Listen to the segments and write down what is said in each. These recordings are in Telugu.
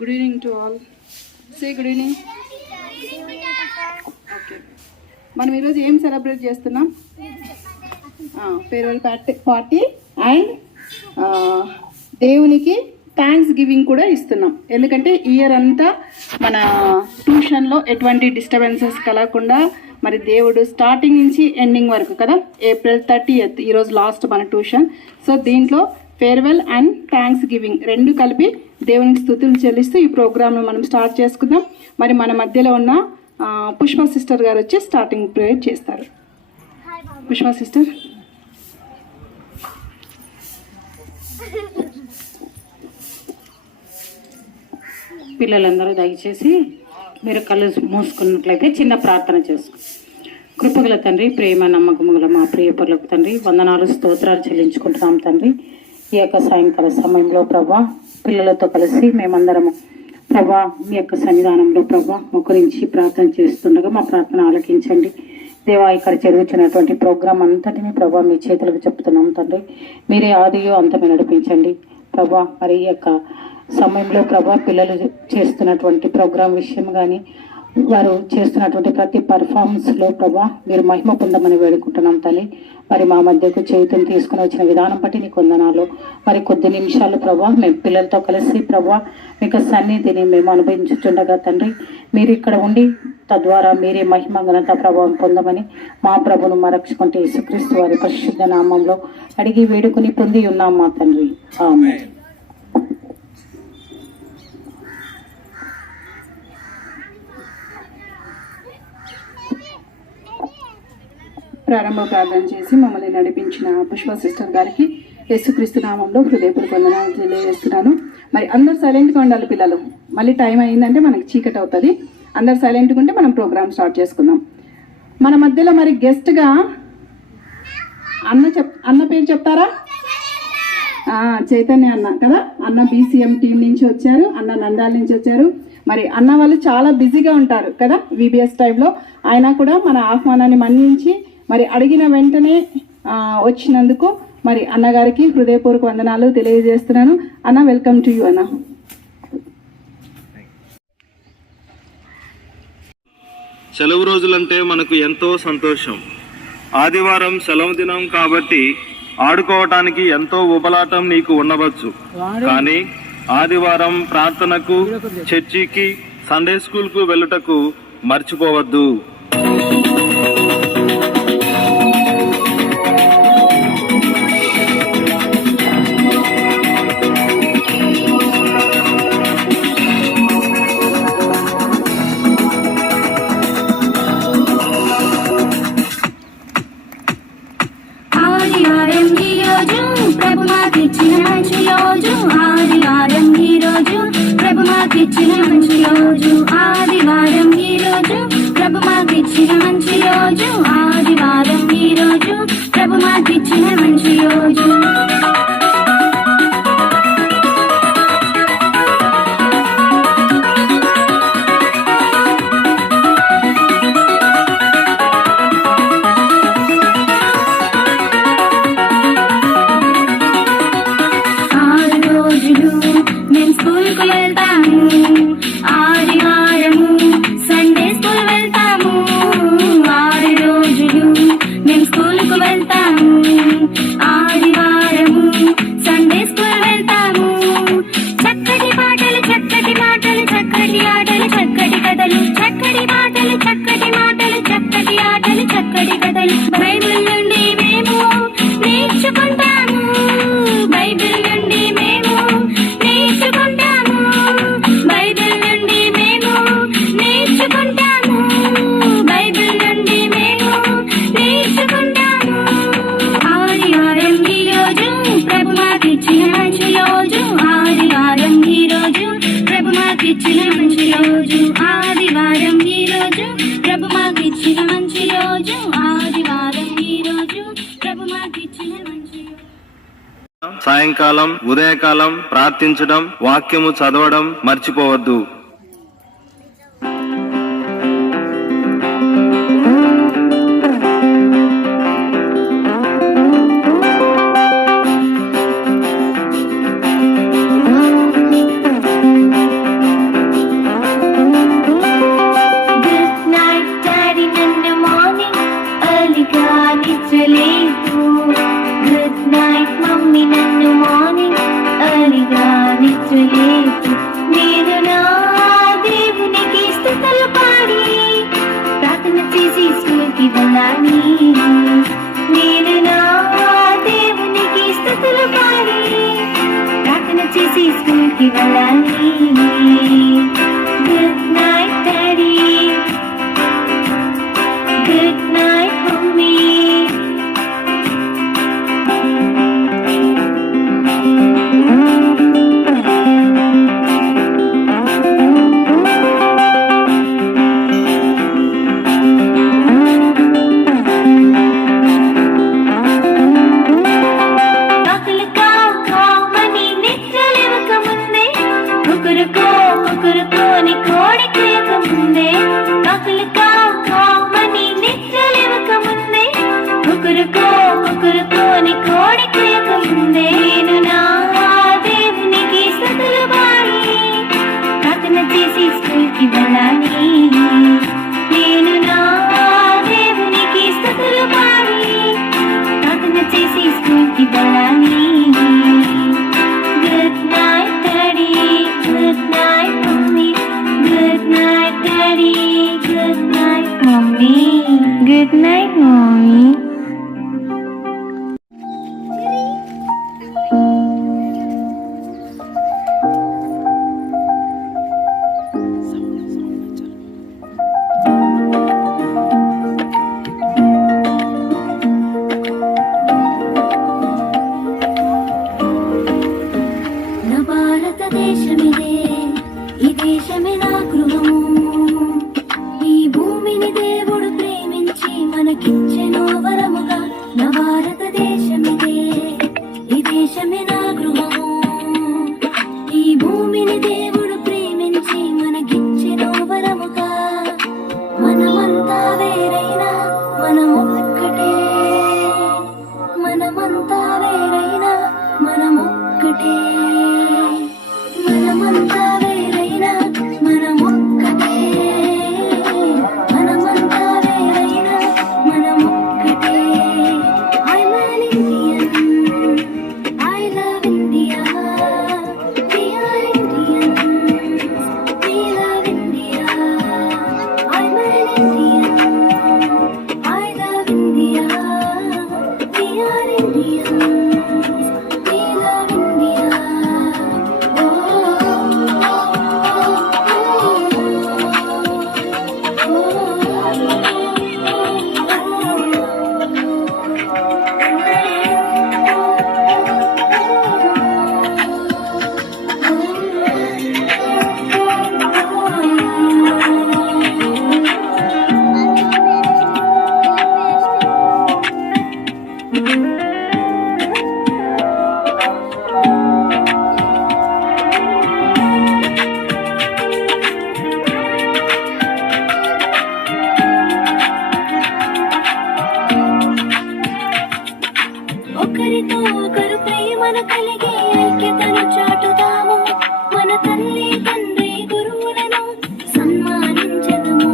Good evening to all. Say good evening. Okay. మనం ఈరోజు ఏం సెలబ్రేట్ చేస్తున్నాం? ఫేర్వెల్ పార్టీ అండ్ దేవునికి థ్యాంక్స్ గివింగ్ కూడా ఇస్తున్నాం. ఎందుకంటే ఇయర్ అంతా మన ట్యూషన్లో ఎటువంటి డిస్టర్బెన్సెస్ కలగకుండా మరి దేవుడు స్టార్టింగ్ నుంచి ఎండింగ్ వరకు కదా, April 30th ఈరోజు లాస్ట్ మన ట్యూషన్. సో దీంట్లో ఫేర్వెల్ అండ్ థ్యాంక్స్ గివింగ్ రెండు కలిపి దేవునికి స్తుతులు చెల్లిస్తూ ఈ ప్రోగ్రామ్ను మనం స్టార్ట్ చేసుకుందాం. మరి మన మధ్యలో ఉన్న పుష్ప సిస్టర్ గారు వచ్చి స్టార్టింగ్ ప్రేయర్ చేస్తారు. పుష్ప సిస్టర్. పిల్లలందరూ దయచేసి మీరు కళ్ళు మూసుకున్నట్లయితే చిన్న ప్రార్థన చేసుకో. కృపగల తండ్రి, ప్రేమ నమ్మకముగల మా ప్రియ పరులకు తండ్రి, వందనాలు స్తోత్రాలు చెల్లించుకుంటున్నాం తండ్రి. ఈ యొక్క సాయంకాల సమయంలో ప్రభా పిల్లలతో కలిసి మేమందరము ప్రభా మీ యొక్క సన్నిధానంలో ప్రభా మొక్కరించి ప్రార్థన చేస్తుండగా మా ప్రార్థన ఆలకించండి దేవా. ఇక్కడ జరుగుతున్నటువంటి ప్రోగ్రాం అంతటినీ ప్రభా మీ చేతులకు చెప్తున్నాం తండ్రి. మీరే ఆదియో అంతమే నడిపించండి ప్రభా. మరి ఈ యొక్క సమయంలో ప్రభా పిల్లలు చేస్తున్నటువంటి ప్రోగ్రాం విషయం కానీ వారు చేస్తున్నటువంటి ప్రతి పర్ఫార్మెన్స్లో ప్రభా మీరు మహిమ పొందమని వేడుకుంటున్నాం తల్లి. మరి మా మధ్యకు చేతులు తీసుకుని వచ్చిన విధానం బట్టి నీకు వందనాలు. మరి కొద్ది నిమిషాలు ప్రభా మేము పిల్లలతో కలిసి ప్రభా మీకు సన్నిధిని మేము అనుభవించుతుండగా తండ్రి మీరు ఇక్కడ ఉండి తద్వారా మీరే మహిమ ఘనత ప్రభావం పొందమని మా ప్రభును మరక్షకుంటే యేసుక్రీస్తు వారి పరిశుద్ధ నామంలో అడిగి వేడుకుని పొంది ఉన్నాం మా తండ్రి. ఆమేన్. ప్రారంభ ప్రార్థన చేసి మమ్మల్ని నడిపించిన పుష్ప సిస్టర్ గారికి యేసుక్రీస్తు నామంలో హృదయపూర్వక వందనాలు తెలియజేస్తున్నాను. మరి అందరు సైలెంట్గా ఉండాలి పిల్లలు. మళ్ళీ టైం అయిందంటే మనకి చీకటి అవుతుంది. అందరు సైలెంట్గా ఉంటే మనం ప్రోగ్రామ్ స్టార్ట్ చేసుకుందాం. మన మధ్యలో మరి గెస్ట్గా అన్న పేరు చెప్తారా? చైతన్య అన్న కదా. అన్న BCM టీం నుంచి వచ్చారు, అన్న నంద్యాల నుంచి వచ్చారు. మరి అన్న వాళ్ళు చాలా బిజీగా ఉంటారు కదా VBS టైంలో. ఆయన కూడా మన ఆహ్వానాన్ని మన్నించి మరి అడిగిన వెంటనే వచ్చినందుకు మరి అన్నగారికి హృదయపూర్వక వందనాలు తెలియజేస్తున్నాను. అన్న వెల్కమ్ టు యూ అన్న. సెలవు రోజులంటే మనకు ఎంతో సంతోషం. ఆదివారం సెలవు దినం కాబట్టి ఆడుకోవటానికి ఎంతో ఉబలాటం నీకు ఉండవచ్చు. కానీ ఆదివారం ప్రార్థనకు, చర్చికి, సండే స్కూల్కు వెళ్ళుటకు మర్చిపోవద్దు. సాయంకాలం, ఉదయకాలం ప్రార్థించడం, వాక్యము చదవడం మర్చిపోవద్దు. నేను నా దేవునికి స్తుతులు పాడి ప్రార్థన చేసి స్కూల్కి వెళ్ళాలి. నేను నా దేవునికి స్తుతులు పాడి ప్రార్థన చేసి స్కూల్కి వెళ్ళాలి. Good night daddy, good night mummy. కుకురుకోని కోడి కేక ముందే, కాకులు కామని నిద్రలేవక ముందే, కుకురుకోని కోడి కేక ముందే. నేను నా దేవునికి స్తుతులు పాడి ప్రార్థన చేసి స్కూల్కి వెళ్ళాలి. నేను నా దేవునికి స్తుతులు పాడి ప్రార్థన చేసి స్కూల్కి వెళ్ళాలి. Good night daddy, good night mummy, good night daddy, good night mummy, good night mummy. నా భారతదేశమిదే, ఈ దేశమే నా గృహము. ఈ భూమిని దేవుడు ప్రేమించి మనకిచ్చెను వరముగా. నా భారతదేశమిదే, ఈ దేశమే నా గృహము. ఈ భూమిని దేవుడు ప్రేమించి మనకిచ్చెను వరముగా. మనమంతా వేరైనా మనమొక్కటే, మనమంతా వేరైనా మనమొక్కటే, మనమంతా వేరైనా మనమొక్కటే, మనమంతా వేరైనా మనమొక్కటే. I'm an Indian, I love India, we are Indians, we love India. I'm an Indian, I love India, we are Indians, we love India. ఒకరితో ఒకరు ప్రేమను కలిగి ఐక్యతను చాటుదాము. మన తల్లి తండ్రి గురువులను సన్మానించదము.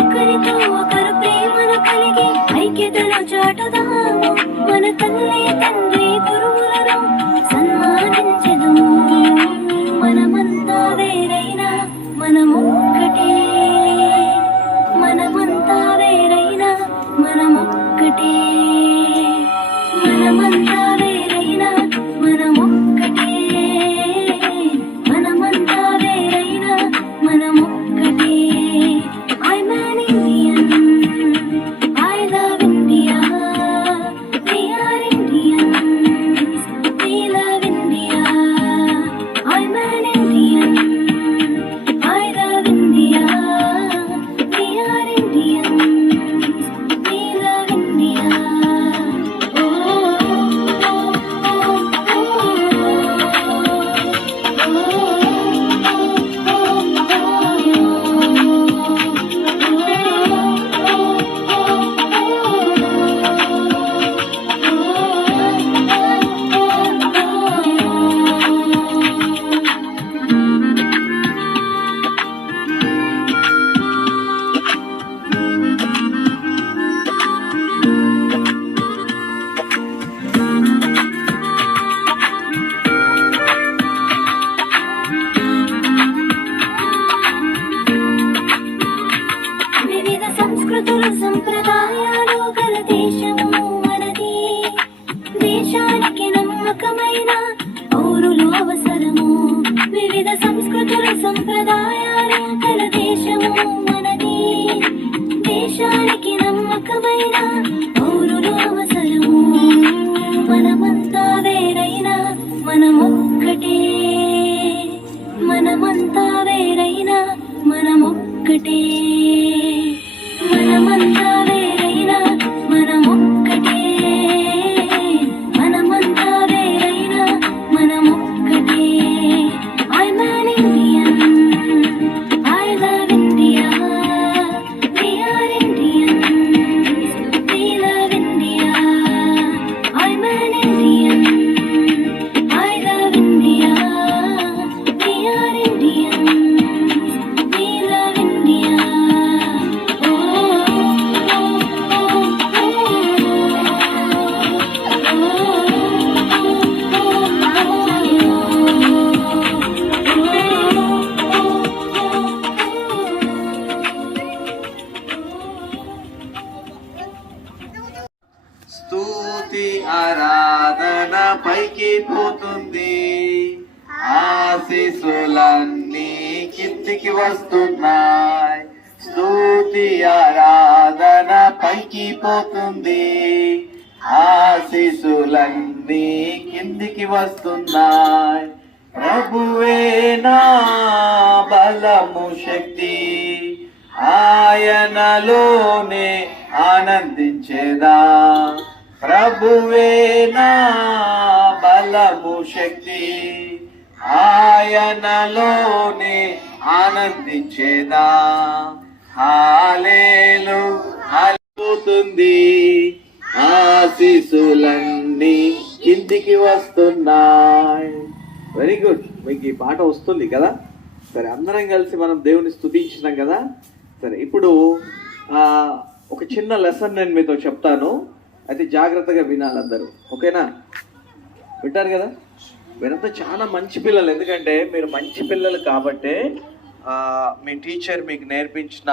ఒకరితో ఒకరు ప్రేమను కలిగి ఐక్యతను చాటుదాము. మన తల్లి తండ్రి గురువులను సన్మానించదము. మనమంతా వేరైనా మనమొక్కటే, మనమంతా వేరైనా మనమొక్కటే, మనమంతా వేరైనా మనమొక్కటే, మనమంతా వేరైనా మనమొక్కటే. I'm an Indian, I love India, we are Indians, we love India. I'm an Indian, I love India. ప్రజల సంప్రదాయాలు గల దేశము మనది. దేశానికి నమ్మకమైన పౌరులు అవసరము. మనమంతా వేరైనా మనమొక్కటే. మనమంతా వేరైనా మనమొక్కటే. మనమంతా వేరైనా మనమొక్కటే. మనమంతా వేరైనా మనమొక్కటే. I'm an Indian. I love India. We are Indians. We love India. I'm an Indian. I love India. We are Indians. We love India. స్తుతి ఆరాధన పైకి పోతుంది, ఆశీస్సులన్నీ కిందికి వస్తున్నాయి. స్తుతి ఆరాధన పైకి పోతుంది, ఆశీస్సులన్నీ కిందికి వస్తున్నాయి. ప్రభువే నా బలము శక్తి, ఆయనలోనే ఆనందించేదా. ప్రభువే నా బలము శక్తి, ఆయనలోనే ఆనందించేదా. హల్లెలూయా హల్లెలూయా. ఆశీస్సులన్నీ కిందికి వస్తున్నాయి. Very good. మీకు ఈ పాట వస్తుంది కదా. సరే, అందరం కలిసి మనం దేవుని స్తుతించినాం కదా. సరే, ఇప్పుడు ఒక చిన్న లెసన్ నేను మీతో చెప్తాను. అయితే జాగ్రత్తగా వినాలి అందరూ. ఓకేనా? వింటారు కదా? మీరంతా చాలా మంచి పిల్లలు. ఎందుకంటే మీరు మంచి పిల్లలు కాబట్టే మీ టీచర్ మీకు నేర్పించిన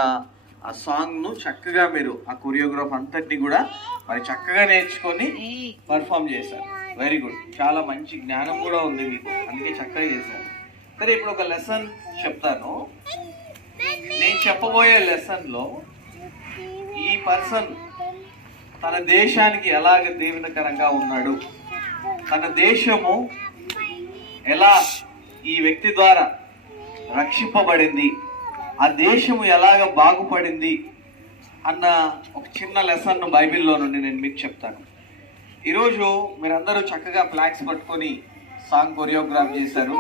ఆ సాంగ్ను చక్కగా మీరు ఆ కొరియోగ్రాఫ్ అంతటిని కూడా మరి చక్కగా నేర్చుకొని పర్ఫామ్ చేశారు. Very good. చాలా మంచి జ్ఞానం కూడా ఉంది మీకు, అందుకే చక్కగా చేశారు. సరే, ఇప్పుడు ఒక లెసన్ చెప్తాను. నేను చెప్పబోయే లెసన్లో ఈ పర్సన్ తన దేశానికి ఎలాగ దీవెనకరంగా ఉన్నాడు, తన దేశము ఎలా ఈ వ్యక్తి ద్వారా రక్షింపబడింది, ఆ దేశము ఎలాగ బాగుపడింది అన్న ఒక చిన్న లెసన్ను బైబిల్లో నుండి నేను మీకు చెప్తాను. ఈరోజు మీరందరూ చక్కగా ఫ్లాగ్స్ పట్టుకొని సాంగ్ కొరియోగ్రాఫ్ చేశారు.